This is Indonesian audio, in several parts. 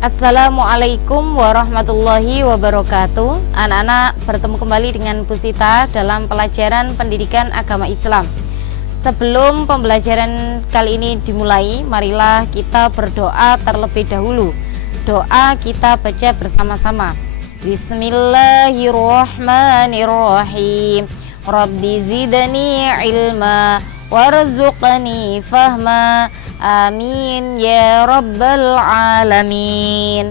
Assalamualaikum warahmatullahi wabarakatuh. Anak-anak, bertemu kembali dengan Bu Sita dalam pelajaran pendidikan agama Islam. Sebelum pembelajaran kali ini dimulai, marilah kita berdoa terlebih dahulu. Doa kita baca bersama-sama. Bismillahirrahmanirrahim. Rabbi zidni ilma warzuqni fahma. Amin ya rabbal alamin.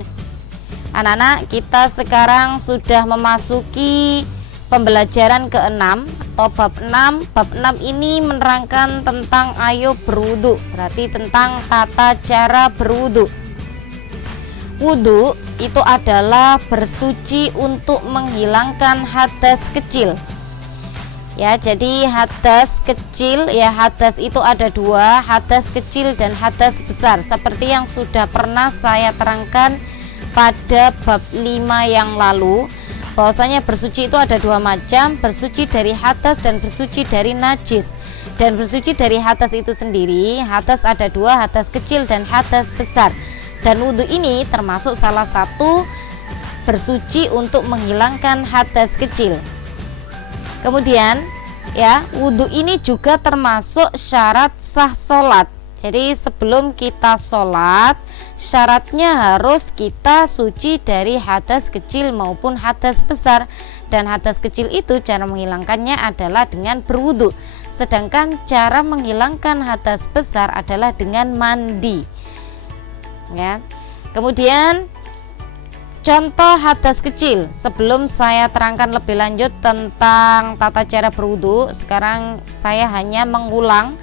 Anak-anak, kita sekarang sudah memasuki pembelajaran ke-6 atau bab 6. Bab 6 ini menerangkan tentang ayo berwudu, berarti tentang tata cara berwudu. Wudu itu adalah bersuci untuk menghilangkan hadas kecil. Ya, jadi hadas kecil, ya hadas itu ada dua, hadas kecil dan hadas besar. Seperti yang sudah pernah saya terangkan pada bab 5 yang lalu, bahwasanya bersuci itu ada dua macam, bersuci dari hadas dan bersuci dari najis. Dan bersuci dari hadas itu sendiri, hadas ada dua, hadas kecil dan hadas besar. Dan wudhu ini termasuk salah satu bersuci untuk menghilangkan hadas kecil. Kemudian ya, wudhu ini juga termasuk syarat sah sholat. Jadi sebelum kita sholat, syaratnya harus kita suci dari hadas kecil maupun hadas besar. Dan hadas kecil itu cara menghilangkannya adalah dengan berwudhu, sedangkan cara menghilangkan hadas besar adalah dengan mandi. Ya. Kemudian contoh hadas kecil, sebelum saya terangkan lebih lanjut tentang tata cara berwudu, sekarang saya hanya mengulang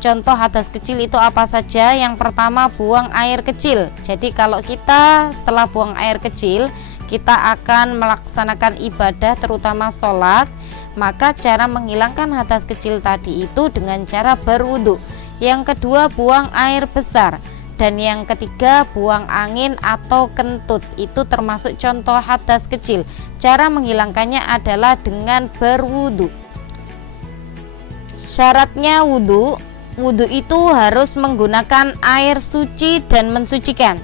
contoh hadas kecil itu apa saja. Yang pertama, buang air kecil. Jadi kalau kita setelah buang air kecil, kita akan melaksanakan ibadah terutama sholat, maka cara menghilangkan hadas kecil tadi itu dengan cara berwudu. Yang kedua, buang air besar. Dan yang ketiga, buang angin atau kentut. Itu termasuk contoh hadas kecil. Cara menghilangkannya adalah dengan berwudu. Syaratnya wudu itu harus menggunakan air suci dan mensucikan.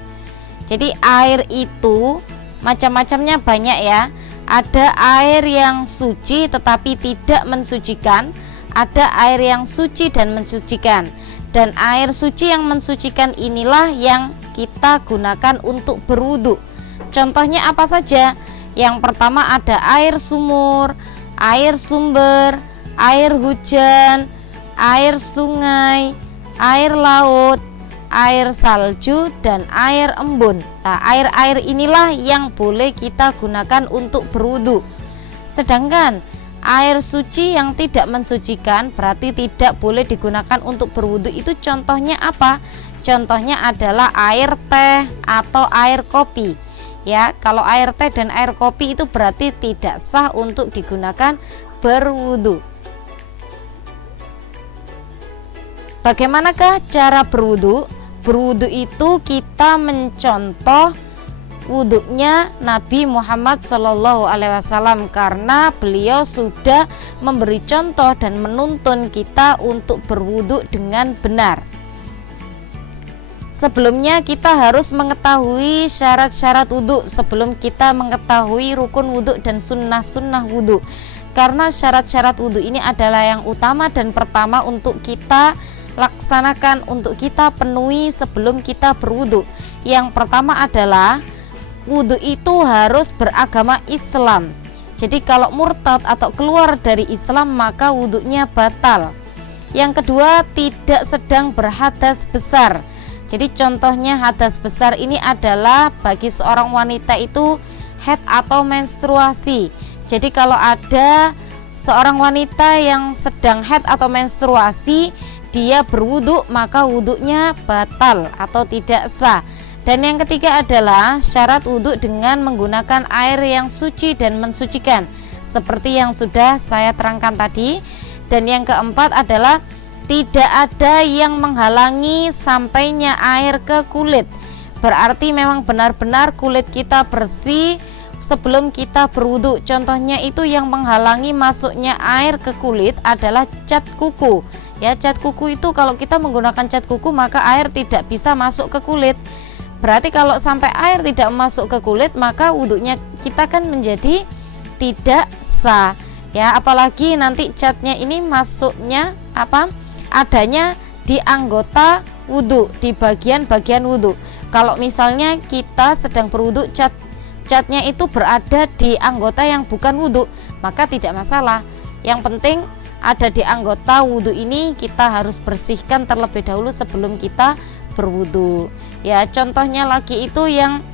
Jadi air itu macam-macamnya banyak ya. Ada air yang suci tetapi tidak mensucikan, ada air yang suci dan mensucikan. Dan air suci yang mensucikan inilah yang kita gunakan untuk berwudu. Contohnya apa saja? Yang pertama ada air sumur, air sumber, air hujan, air sungai, air laut, air salju, dan air embun. Nah, air-air inilah yang boleh kita gunakan untuk berwudu. Sedangkan air suci yang tidak mensucikan berarti tidak boleh digunakan untuk berwudu. Itu contohnya apa? Contohnya adalah air teh atau air kopi. Ya, kalau air teh dan air kopi itu berarti tidak sah untuk digunakan berwudu. Bagaimanakah cara berwudu? Berwudu itu kita mencontoh wudhunya Nabi Muhammad SAW, karena beliau sudah memberi contoh dan menuntun kita untuk berwudhu dengan benar. Sebelumnya kita harus mengetahui syarat-syarat wudhu sebelum kita mengetahui rukun wudhu dan sunnah-sunnah wudhu. Karena syarat-syarat wudhu ini adalah yang utama dan pertama untuk kita laksanakan, untuk kita penuhi sebelum kita berwudhu. Yang pertama adalah wudhu itu harus beragama Islam. Jadi kalau murtad atau keluar dari Islam maka wudhunya batal. Yang kedua, tidak sedang berhadas besar. Jadi contohnya hadas besar ini adalah bagi seorang wanita itu haid atau menstruasi. Jadi kalau ada seorang wanita yang sedang haid atau menstruasi, dia berwudhu maka wudhunya batal atau tidak sah. Dan yang ketiga adalah syarat wudhu dengan menggunakan air yang suci dan mensucikan, seperti yang sudah saya terangkan tadi. Dan yang keempat adalah tidak ada yang menghalangi sampainya air ke kulit. Berarti memang benar-benar kulit kita bersih sebelum kita berwudhu. Contohnya itu yang menghalangi masuknya air ke kulit adalah cat kuku. Ya, cat kuku itu kalau kita menggunakan cat kuku maka air tidak bisa masuk ke kulit. Berarti kalau sampai air tidak masuk ke kulit, maka wudhunya kita kan menjadi tidak sah ya. Apalagi nanti catnya ini masuknya adanya di anggota wudhu, di bagian-bagian wudhu. Kalau misalnya kita sedang berwudhu, catnya itu berada di anggota yang bukan wudhu, maka tidak masalah. Yang penting ada di anggota wudhu ini, kita harus bersihkan terlebih dahulu sebelum kita berwudhu ya. Contohnya lagi itu yang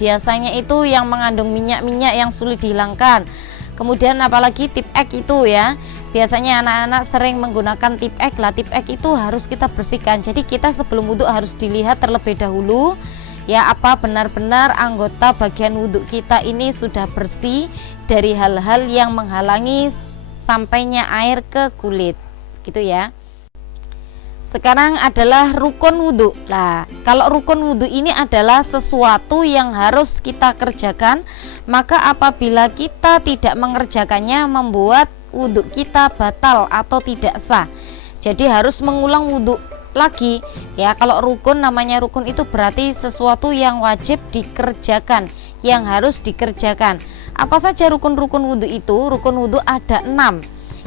biasanya itu yang mengandung minyak-minyak yang sulit dihilangkan. Kemudian apalagi tip X itu ya, biasanya anak-anak sering menggunakan tip X lah. Tip X itu harus kita bersihkan. Jadi kita sebelum wudhu harus dilihat terlebih dahulu ya, apa benar-benar anggota bagian wudhu kita ini sudah bersih dari hal-hal yang menghalangi sampainya air ke kulit gitu ya. Sekarang adalah rukun wudhu. Nah, kalau rukun wudhu ini adalah sesuatu yang harus kita kerjakan, maka apabila kita tidak mengerjakannya membuat wudhu kita batal atau tidak sah. Jadi harus mengulang wudhu lagi ya. Kalau rukun, namanya rukun itu berarti sesuatu yang wajib dikerjakan, yang harus dikerjakan. Apa saja rukun-rukun wudhu itu? Rukun wudhu ada 6.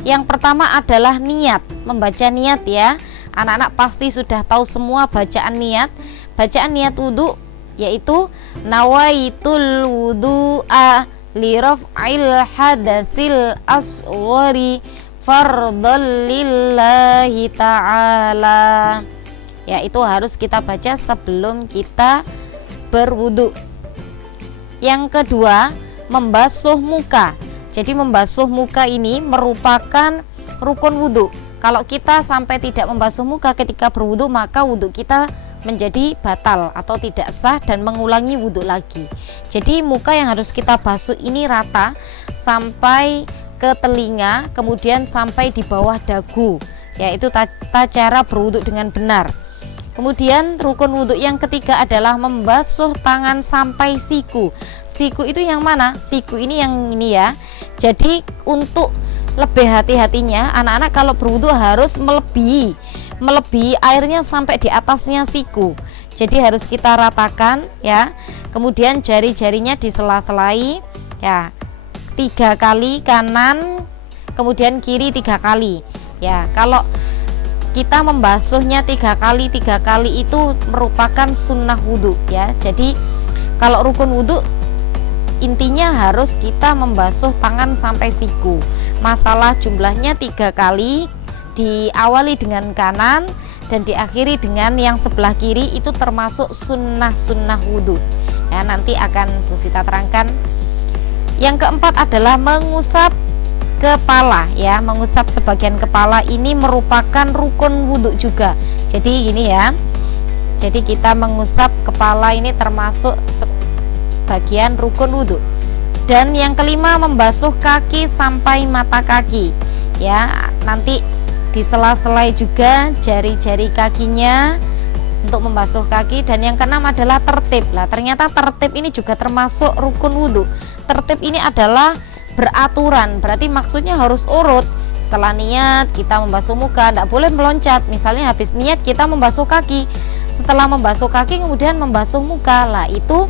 Yang pertama adalah niat, membaca niat ya. Anak-anak pasti sudah tahu semua bacaan niat. Bacaan niat wudhu yaitu nawaitul wudhu'a li raf'il hadatsil asghari fardhal lillahi ta'ala ya. Itu harus kita baca sebelum kita berwudhu. Yang kedua, membasuh muka. Jadi membasuh muka ini merupakan rukun wudhu. Kalau kita sampai tidak membasuh muka ketika berwudhu, maka wudhu kita menjadi batal atau tidak sah dan mengulangi wudhu lagi. Jadi muka yang harus kita basuh ini rata sampai ke telinga, kemudian sampai di bawah dagu, yaitu tata cara berwudhu dengan benar. Kemudian rukun wudhu yang ketiga adalah membasuh tangan sampai siku. Siku itu yang mana? Siku ini yang ini ya. Jadi untuk lebih hati-hatinya, anak-anak kalau berwudhu harus melebihi airnya sampai di atasnya siku. Jadi harus kita ratakan ya. Kemudian jari-jarinya disela-selai ya, 3 kali kanan, kemudian kiri 3 kali ya. Kalau kita membasuhnya 3 kali itu merupakan sunnah wudhu ya. Jadi kalau rukun wudhu intinya harus kita membasuh tangan sampai siku. Masalah jumlahnya 3 kali, diawali dengan kanan dan diakhiri dengan yang sebelah kiri, itu termasuk sunnah-sunnah wudhu ya. Nanti akan Bu Sita terangkan. Yang keempat adalah mengusap kepala ya. Mengusap sebagian kepala ini merupakan rukun wudhu juga. Jadi gini ya, jadi kita mengusap kepala ini termasuk bagian rukun wudhu. Dan yang kelima, membasuh kaki sampai mata kaki ya. Nanti disela-selai juga jari-jari kakinya untuk membasuh kaki. Dan yang keenam adalah tertib. Lah ternyata tertib ini juga termasuk rukun wudhu. Tertib ini adalah beraturan, berarti maksudnya harus urut. Setelah niat kita membasuh muka, tidak boleh meloncat. Misalnya habis niat kita membasuh kaki, setelah membasuh kaki kemudian membasuh muka, lah itu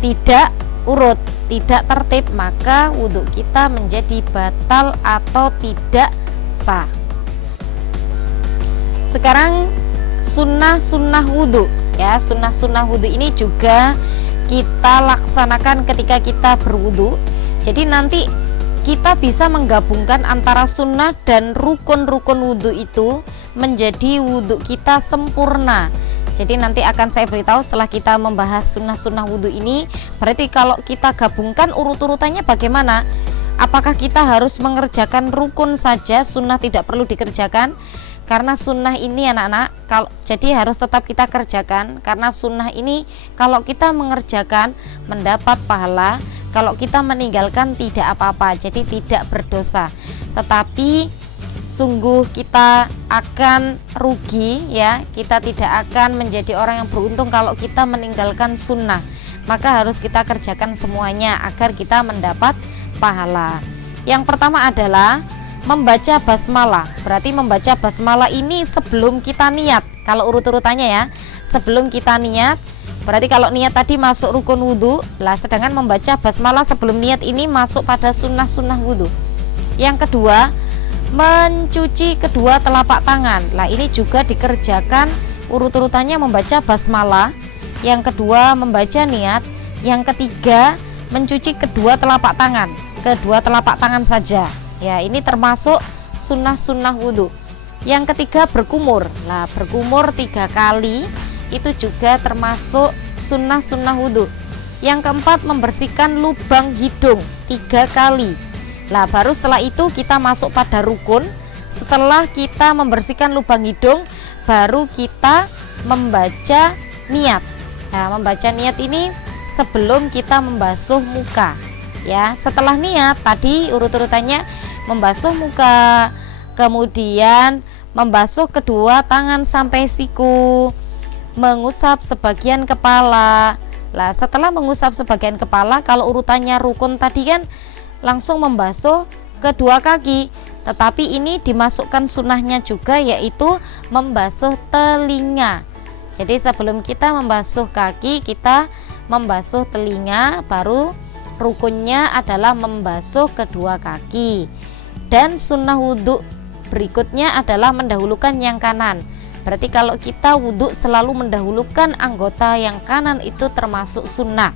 tidak urut, tidak tertib, maka wudhu kita menjadi batal atau tidak sah. Sekarang sunnah-sunnah wudhu ya. Sunnah-sunnah wudhu ini juga kita laksanakan ketika kita berwudhu. Jadi nanti kita bisa menggabungkan antara sunnah dan rukun-rukun wudhu itu menjadi wudhu kita sempurna. Jadi nanti akan saya beritahu setelah kita membahas sunnah-sunnah wudhu ini. Berarti kalau kita gabungkan urut-urutannya bagaimana? Apakah kita harus mengerjakan rukun saja, sunnah tidak perlu dikerjakan? Karena sunnah ini anak-anak, jadi harus tetap kita kerjakan. Karena sunnah ini kalau kita mengerjakan mendapat pahala, kalau kita meninggalkan tidak apa-apa, jadi tidak berdosa. Tetapi sungguh kita akan rugi ya, kita tidak akan menjadi orang yang beruntung kalau kita meninggalkan sunnah. Maka harus kita kerjakan semuanya agar kita mendapat pahala. Yang pertama adalah membaca basmalah. Berarti membaca basmalah ini sebelum kita niat. Kalau urut-urutannya ya, sebelum kita niat, Berarti kalau niat tadi masuk rukun wudhu lah, sedangkan membaca basmalah sebelum niat ini masuk pada sunnah-sunnah wudhu. Yang kedua, mencuci kedua telapak tangan. Lah ini juga dikerjakan urut-urutannya, membaca basmalah, yang kedua membaca niat, yang ketiga mencuci kedua telapak tangan. Kedua telapak tangan saja. Ya, ini termasuk sunnah-sunnah wudhu. Yang ketiga berkumur. Lah berkumur 3 kali itu juga termasuk sunnah-sunnah wudhu. Yang keempat membersihkan lubang hidung 3 kali. Lah baru setelah itu kita masuk pada rukun. Setelah kita membersihkan lubang hidung, baru kita membaca niat. Nah, membaca niat ini sebelum kita membasuh muka. Ya, setelah niat tadi urut-urutannya membasuh muka, kemudian membasuh kedua tangan sampai siku, mengusap sebagian kepala. Lah setelah mengusap sebagian kepala, kalau urutannya rukun tadi kan langsung membasuh kedua kaki, tetapi ini dimasukkan sunnahnya juga, yaitu membasuh telinga. Jadi sebelum kita membasuh kaki, kita membasuh telinga, baru rukunnya adalah membasuh kedua kaki. Dan sunnah wudhu berikutnya adalah mendahulukan yang kanan. Berarti kalau kita wudhu selalu mendahulukan anggota yang kanan, itu termasuk sunnah.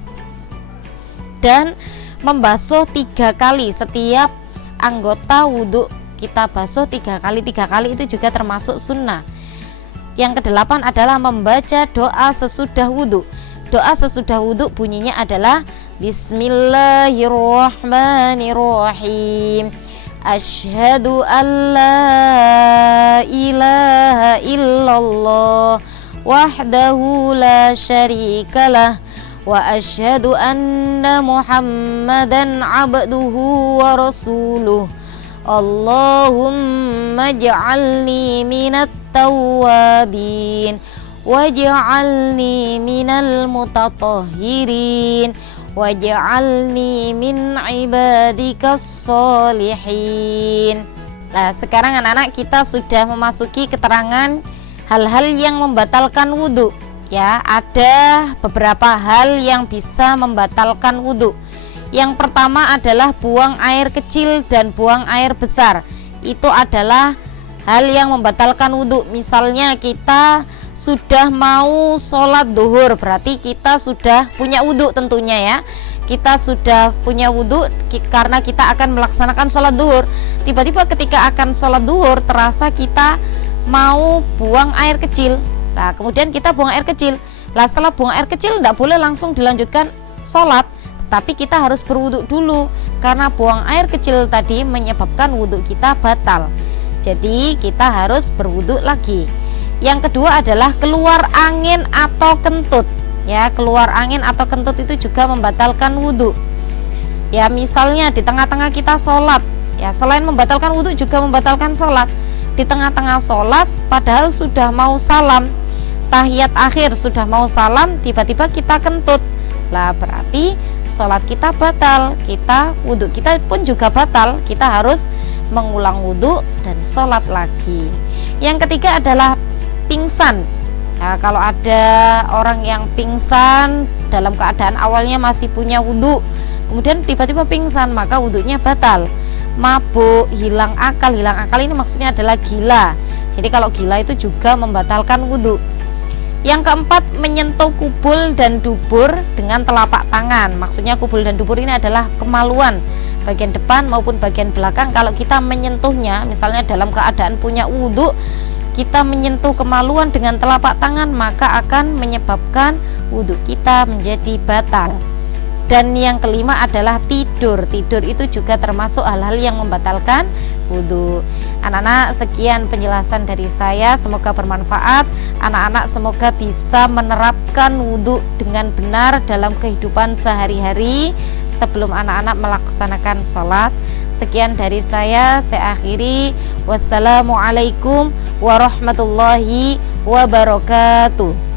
Dan membasuh 3 kali setiap anggota wudhu, kita basuh 3 kali. 3 kali itu juga termasuk sunnah. Yang kedelapan adalah membaca doa sesudah wudhu. Doa sesudah wudhu bunyinya adalah Bismillahirrahmanirrahim. Asyhadu an la ilaha illallah wahdahu la syarikalah wa asyhadu anna Muhammadan abduhu wa rasuluh. Allahumma ja'alni minat tawwabin waj'alni minal mutatahhirin waj'alni min ibadikas sholihin. Nah, sekarang anak-anak kita sudah memasuki keterangan hal-hal yang membatalkan wudhu. Ya, ada beberapa hal yang bisa membatalkan wudhu. Yang pertama adalah buang air kecil dan buang air besar. Itu adalah hal yang membatalkan wudhu. Misalnya kita sudah mau sholat duhur, berarti kita sudah punya wudhu tentunya ya. Kita sudah punya wudhu karena kita akan melaksanakan sholat duhur. Tiba-tiba ketika akan sholat duhur terasa kita mau buang air kecil. Nah, kemudian kita buang air kecil. Nah, setelah buang air kecil tidak boleh langsung dilanjutkan sholat, tapi kita harus berwudhu dulu, karena buang air kecil tadi menyebabkan wudhu kita batal. Jadi kita harus berwudhu lagi. Yang kedua adalah keluar angin atau kentut. Ya, keluar angin atau kentut itu juga membatalkan wudhu. Ya, misalnya di tengah-tengah kita sholat, ya selain membatalkan wudhu juga membatalkan sholat. Di tengah-tengah sholat padahal sudah mau salam, tahiyat akhir sudah mau salam, tiba-tiba kita kentut. Lah berarti sholat kita batal, kita wudhu kita pun juga batal. Kita harus mengulang wudhu dan sholat lagi. Yang ketiga adalah pingsan. Nah, kalau ada orang yang pingsan dalam keadaan awalnya masih punya wudhu, kemudian tiba-tiba pingsan, maka wudhunya batal. Mabuk, hilang akal ini maksudnya adalah gila. Jadi kalau gila itu juga membatalkan wudhu. Yang keempat, menyentuh kubul dan dubur dengan telapak tangan. Maksudnya kubul dan dubur ini adalah kemaluan, bagian depan maupun bagian belakang. Kalau kita menyentuhnya, misalnya dalam keadaan punya wudhu, kita menyentuh kemaluan dengan telapak tangan, maka akan menyebabkan wudhu kita menjadi batal. Dan yang kelima adalah tidur. Tidur itu juga termasuk hal-hal yang membatalkan wudhu. Anak-anak, sekian penjelasan dari saya, semoga bermanfaat. Anak-anak semoga bisa menerapkan wudhu dengan benar dalam kehidupan sehari-hari sebelum anak-anak melaksanakan sholat. Sekian dari saya akhiri. Wassalamualaikum warahmatullahi wabarakatuh.